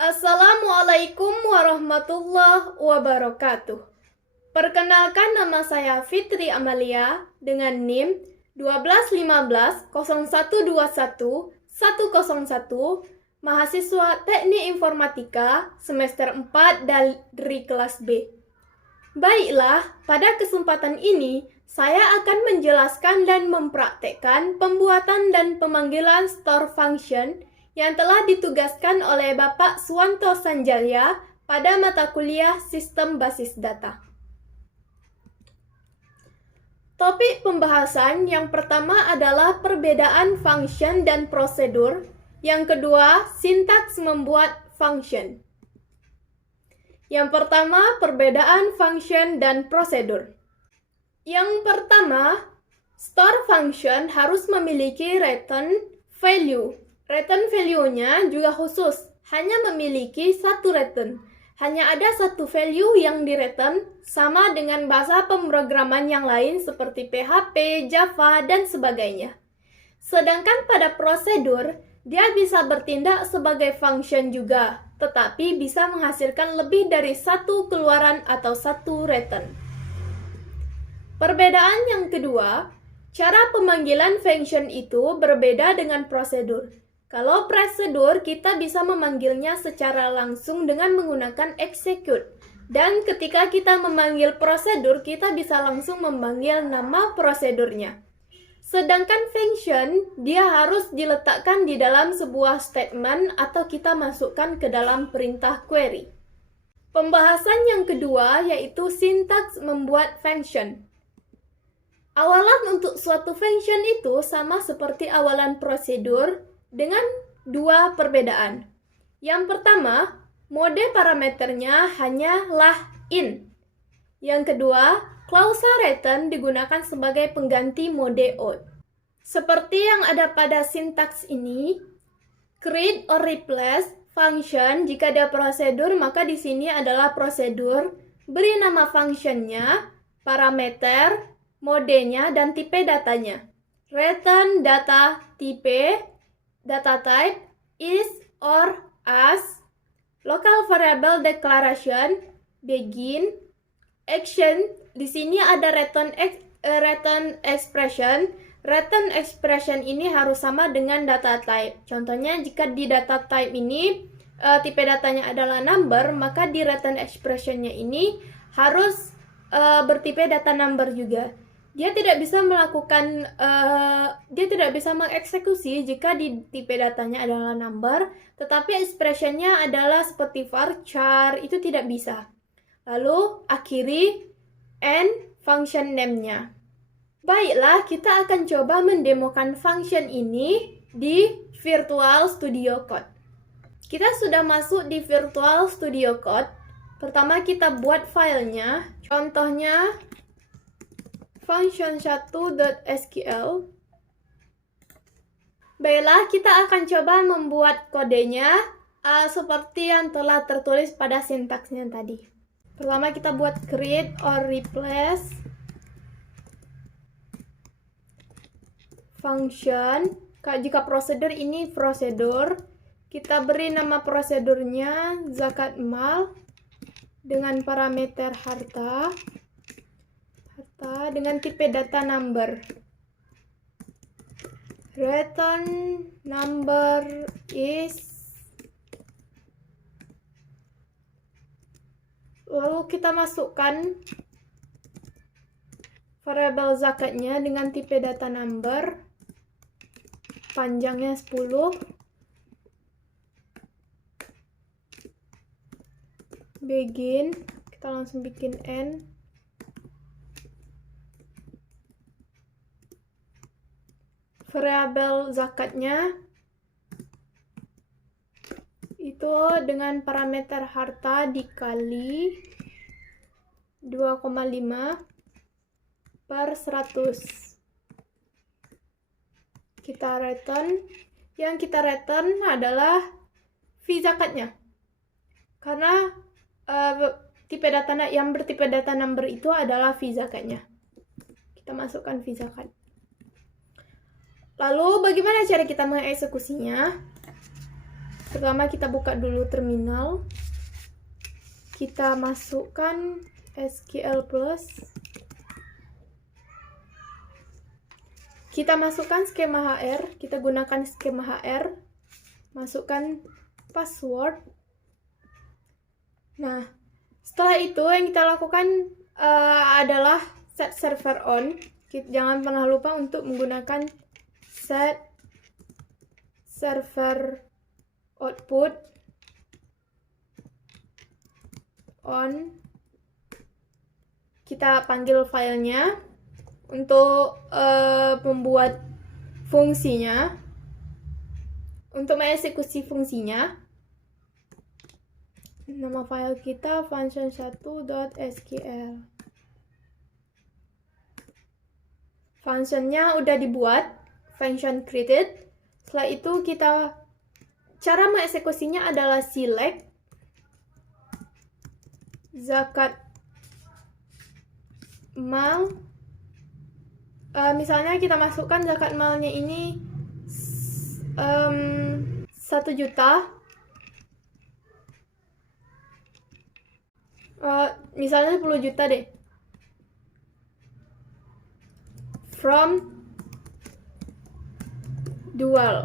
Assalamualaikum warahmatullahi wabarakatuh. Perkenalkan, nama saya Fitri Amalia dengan NIM 1210121 mahasiswa Teknik Informatika semester 4 dari kelas B. Baiklah, pada kesempatan ini saya akan menjelaskan dan mempraktekkan pembuatan dan pemanggilan store function yang telah ditugaskan oleh Bapak Suwanto Sanjaya pada mata kuliah Sistem Basis Data. Topik pembahasan yang pertama adalah perbedaan function dan prosedur. Yang kedua, sintaks membuat function. Yang pertama, perbedaan function dan prosedur. Yang pertama, store function harus memiliki return value. Return value-nya juga khusus, hanya memiliki satu return. Hanya ada satu value yang di-return, sama dengan bahasa pemrograman yang lain seperti PHP, Java, dan sebagainya. Sedangkan pada prosedur, dia bisa bertindak sebagai function juga, tetapi bisa menghasilkan lebih dari satu keluaran atau satu return. Perbedaan yang kedua, cara pemanggilan function itu berbeda dengan prosedur. Kalau prosedur, kita bisa memanggilnya secara langsung dengan menggunakan execute. Dan ketika kita memanggil prosedur, kita bisa langsung memanggil nama prosedurnya. Sedangkan function, dia harus diletakkan di dalam sebuah statement atau kita masukkan ke dalam perintah query. Pembahasan yang kedua yaitu sintaks membuat function. Awalan untuk suatu function itu sama seperti awalan prosedur, dengan dua perbedaan. Yang pertama, mode parameternya hanyalah int. Yang kedua, klausa return digunakan sebagai pengganti mode out. Seperti yang ada pada sintaks ini, create or replace function, jika ada prosedur maka di sini adalah prosedur, beri nama functionnya, parameter, modenya, dan tipe datanya. Return data tipe, data type, is or as, local variable declaration, begin, action. Di sini ada return expression. Return expression ini harus sama dengan data type. Contohnya, jika di data type ini tipe datanya adalah number, maka di return expressionnya ini harus bertipe data number juga. Dia tidak bisa mengeksekusi jika di tipe datanya adalah number, tetapi expressionnya adalah seperti varchar, itu tidak bisa. Lalu akhiri and function name-nya. Baiklah, kita akan coba mendemokan function ini di Virtual Studio Code. Kita sudah masuk di Virtual Studio Code. Pertama kita buat filenya, contohnya function1.sql. Baiklah, kita akan coba membuat kodenya seperti yang telah tertulis pada sintaksnya tadi. Pertama kita buat create or replace function. Jika prosedur ini prosedur, kita beri nama prosedurnya zakatmal dengan parameter harta dengan tipe data number. Return number is, lalu kita masukkan variabel zakatnya dengan tipe data number, panjangnya 10, begin, kita langsung bikin end, variabel zakatnya itu dengan parameter harta dikali 2,5 per 100. Kita return, yang kita return adalah fee zakatnya, karena tipe data yang bertipe data number itu adalah fee zakatnya. Kita masukkan fee zakat. Lalu bagaimana cara kita mengeksekusinya? Pertama kita buka dulu terminal. Kita masukkan SQL Plus. Kita masukkan skema HR. Kita gunakan skema HR. Masukkan password. Nah, setelah itu yang kita lakukan adalah set server on. Jangan pernah lupa untuk menggunakan set server output on. Kita panggil filenya untuk membuat fungsinya, untuk mengeksekusi fungsinya. Nama file kita function1.sql. Functionnya udah dibuat, function created. Setelah itu cara mengeksekusinya adalah select zakat mal. Misalnya kita masukkan zakat malnya ini 1 juta. Misalnya 10 juta deh. From dual.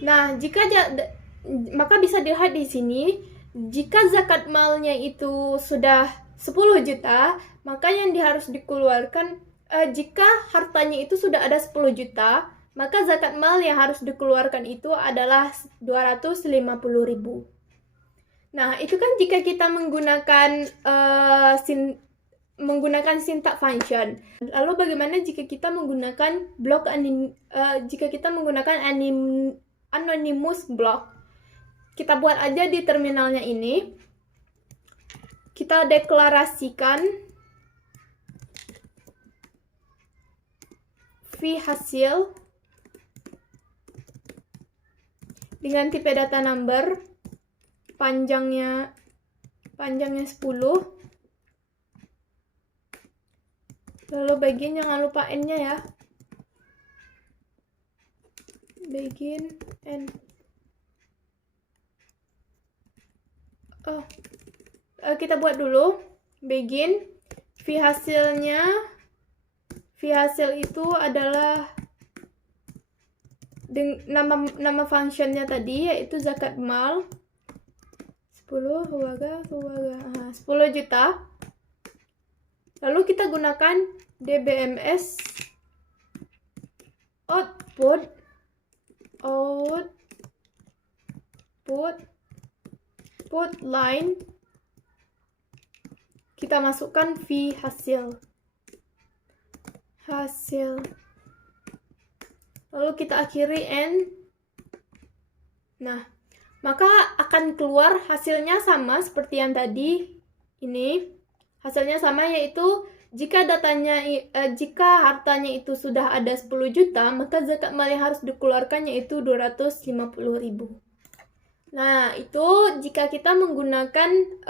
Nah, maka bisa dilihat di sini, jika zakat malnya itu sudah 10 juta, maka yang harus dikeluarkan, jika hartanya itu sudah ada 10 juta, maka zakat mal yang harus dikeluarkan itu adalah 250.000. Nah, itu kan jika kita menggunakan syntax function. Lalu bagaimana jika kita menggunakan anonymous block? Kita buat aja di terminalnya ini. Kita deklarasikan vHasil dengan tipe data number, panjangnya 10. Lalu begin, jangan lupa n-nya ya. Begin n. Kita buat dulu begin. vHasil itu adalah nama functionnya tadi, yaitu zakat mal 10 juta. Lalu kita gunakan dbms output line. Kita masukkan vHasil. Lalu kita akhiri n. Nah, maka akan keluar hasilnya sama seperti yang tadi ini. Hasilnya sama, yaitu jika hartanya itu sudah ada 10 juta, maka zakat mal yang harus dikeluarkan yaitu 250.000. Nah, itu jika kita menggunakan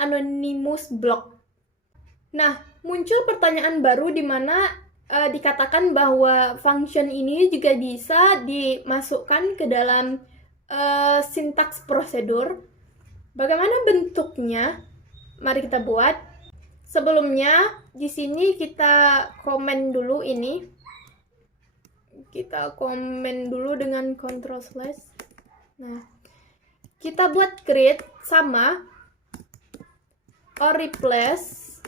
anonymous block. Nah, muncul pertanyaan baru di mana dikatakan bahwa function ini juga bisa dimasukkan ke dalam sintaks prosedur. Bagaimana bentuknya? Mari kita buat. Sebelumnya, di sini kita komen dulu ini. Kita komen dulu dengan Ctrl/. Nah, kita buat create sama or replace.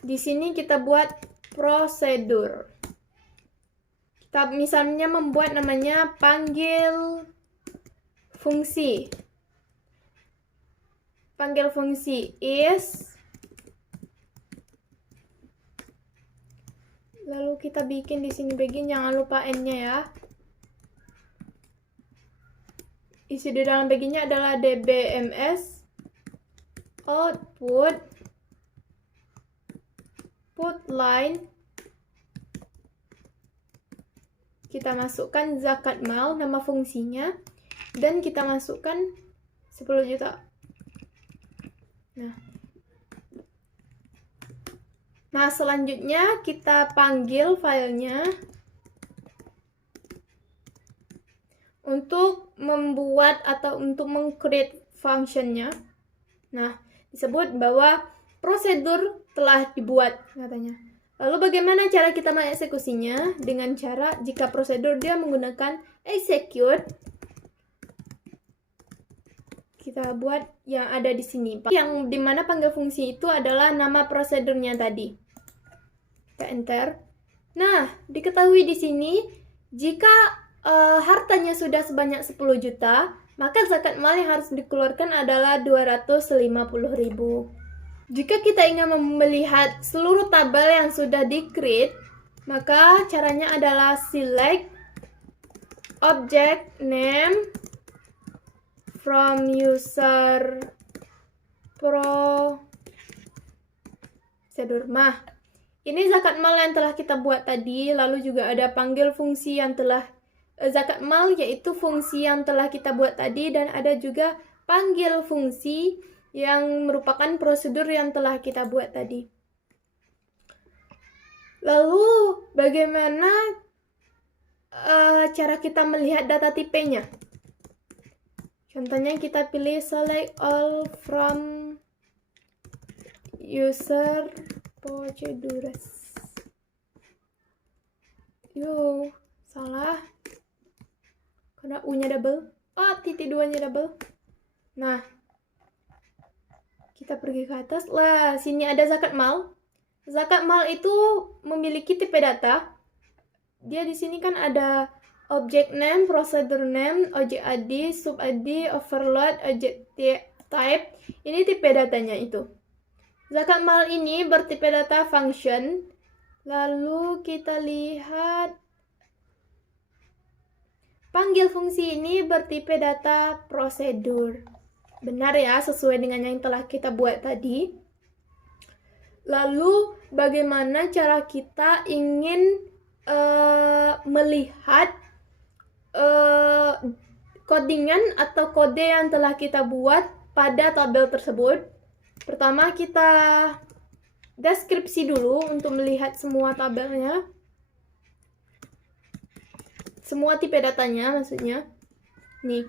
Di sini kita buat prosedur. Kita misalnya membuat namanya panggil fungsi. Panggil fungsi is. Lalu kita bikin di sini begin, jangan lupa n-nya ya. Isi di dalam beginnya adalah dbms output line. Kita masukkan zakat mal, nama fungsinya, dan kita masukkan 10 juta. Nah, Nah, selanjutnya kita panggil filenya untuk membuat atau untuk meng-create functionnya. Nah, disebut bahwa prosedur telah dibuat katanya. Lalu bagaimana cara kita mengeksekusinya? Dengan cara jika prosedur dia menggunakan execute, kita buat yang ada di sini. Yang dimana panggil fungsi itu adalah nama prosedurnya tadi. Kita enter. Nah, diketahui di sini jika hartanya sudah sebanyak 10 juta, maka zakat mal yang harus dikeluarkan adalah 250.000. Jika kita ingin melihat seluruh tabel yang sudah di-create, maka caranya adalah select object name from user prosedur. Ini zakat mal yang telah kita buat tadi, lalu juga ada panggil fungsi yang telah zakat mal yaitu fungsi yang telah kita buat tadi, dan ada juga panggil fungsi yang merupakan prosedur yang telah kita buat tadi. Lalu bagaimana cara kita melihat data tipenya? Contohnya kita pilih select all from user procedures. Salah. Karena U-nya double. Titik 2-nya double. Nah, kita pergi ke atas. Lah, sini ada zakat mal. Zakat mal itu memiliki tipe data. Dia di sini kan ada object name, procedure name, object ID, sub ID, overload, object type. Ini tipe datanya itu. Zakat mal ini bertipe data function. Lalu kita lihat panggil fungsi ini bertipe data prosedur. Benar ya, sesuai dengan yang telah kita buat tadi. Lalu bagaimana cara kita ingin melihat codingan atau kode yang telah kita buat pada tabel tersebut? Pertama kita deskripsi dulu untuk melihat semua tabelnya. Semua tipe datanya maksudnya. Nih.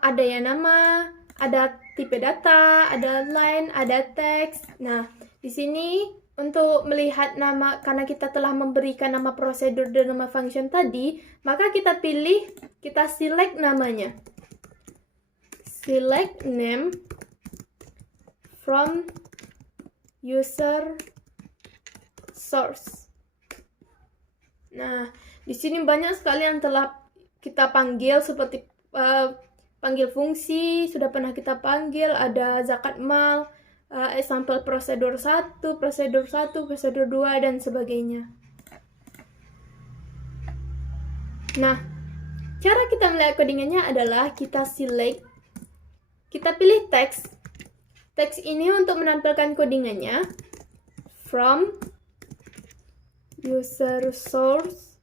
Ada yang nama, ada tipe data, ada line, ada teks. Nah, di sini untuk melihat nama, karena kita telah memberikan nama prosedur dan nama function tadi, maka kita select namanya. Select name from user source. Nah, di sini banyak sekali yang telah kita panggil, seperti panggil fungsi, sudah pernah kita panggil, ada zakat mal, example prosedur 1, prosedur 2, dan sebagainya. Nah, cara kita melihat codingannya adalah kita select, kita pilih teks. Teks ini untuk menampilkan codingannya from user source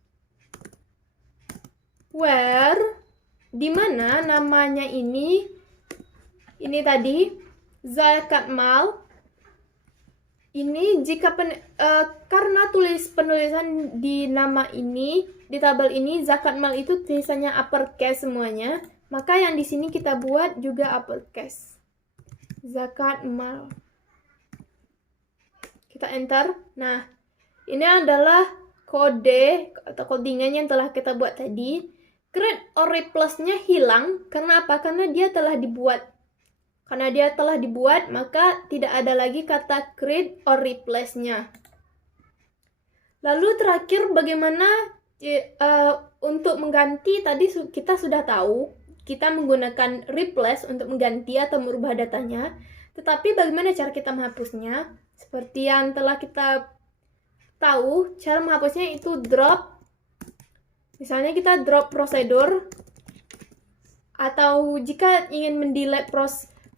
where, dimana namanya ini tadi zakat mal. Ini jika karena penulisan di nama ini, di tabel ini zakat mal itu tulisannya uppercase semuanya, maka yang di sini kita buat juga uppercase. Zakat mal. Kita enter. Nah, ini adalah kode atau codingan yang telah kita buat tadi. Create or replace-nya hilang. Karena apa? Karena dia telah dibuat. Karena dia telah dibuat, maka tidak ada lagi kata create or replace-nya. Lalu terakhir, bagaimana untuk mengganti? Tadi kita sudah tahu, kita menggunakan replace untuk mengganti atau merubah datanya. Tetapi bagaimana cara kita menghapusnya? Seperti yang telah kita tahu, cara menghapusnya itu drop. Misalnya kita drop prosedur, atau jika ingin mendelete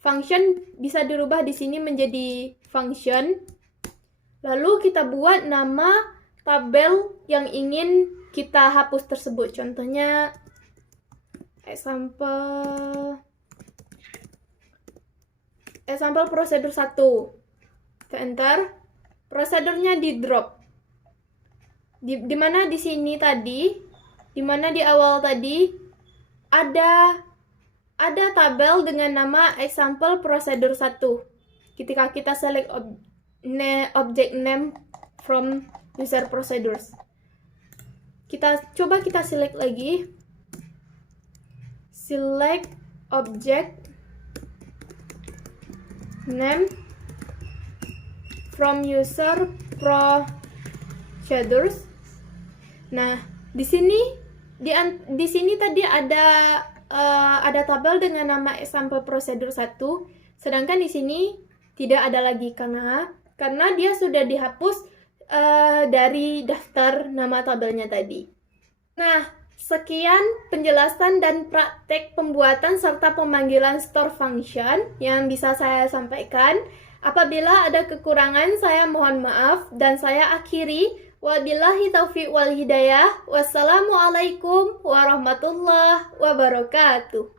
function, bisa dirubah di sini menjadi function. Lalu kita buat nama tabel yang ingin kita hapus tersebut. Contohnya example prosedur 1. Kita enter. prosedurnya di drop. Di mana di sini tadi, di mana di awal tadi ada tabel dengan nama example prosedur 1. Ketika kita select object name from user procedures. Kita select lagi. Select object name from user procedures. Nah, di sini tadi ada tabel dengan nama example procedure 1, sedangkan di sini tidak ada lagi karena dia sudah dihapus dari daftar nama tabelnya tadi. Nah, sekian penjelasan dan praktek pembuatan serta pemanggilan store function yang bisa saya sampaikan. Apabila ada kekurangan, saya mohon maaf dan saya akhiri. Wabillahi taufiq wal hidayah. Wassalamualaikum warahmatullahi wabarakatuh.